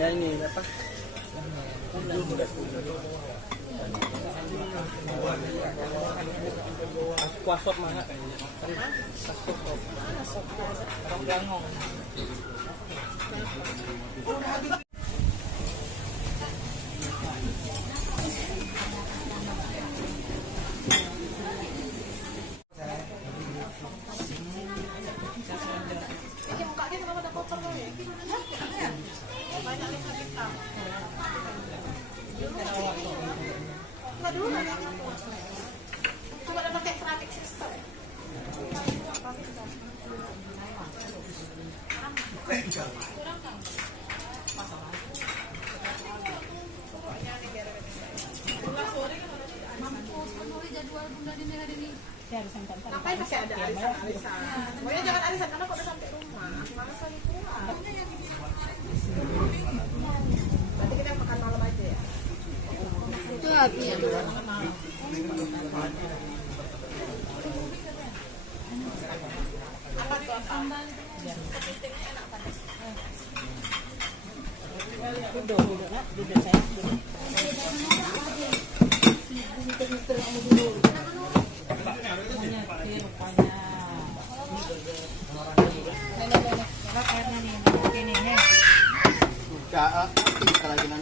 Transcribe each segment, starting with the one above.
Ya ini apa? Kuasop mana kayaknya? Kuasop. Orang Blangong. Enggak dulu nanya aku. Cuma ada pakai keramik sistem. Ngapain masih ada arisan? Pokoknya jangan arisan karena kok udah sampai rumah. Malas lagi pulang. Berarti kita makan malam aja ya. Itu habis. Apa tuh sambal? Kepitingnya enak panas. Duduk nak, duduk saya.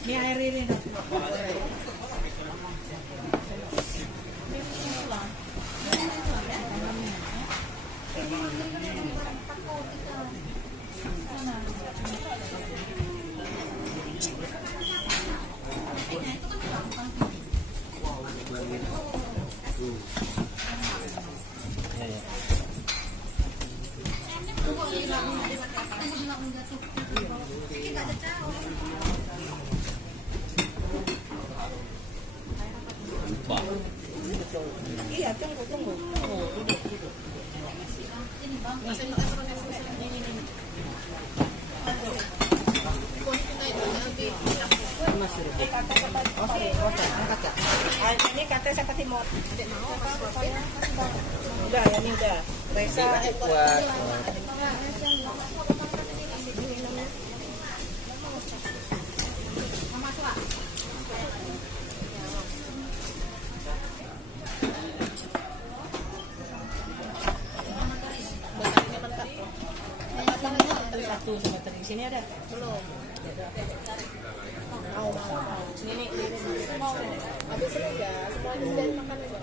Ini air ini. Iya, tunggu. Duduk. Ini bang. Ini kata siapa Timur? Udah, ya ini udah. Reza buat satu sama tadi sini ada belum? Mau. Ini mau. Habis ini ya, semuanya sudah dimakan aja.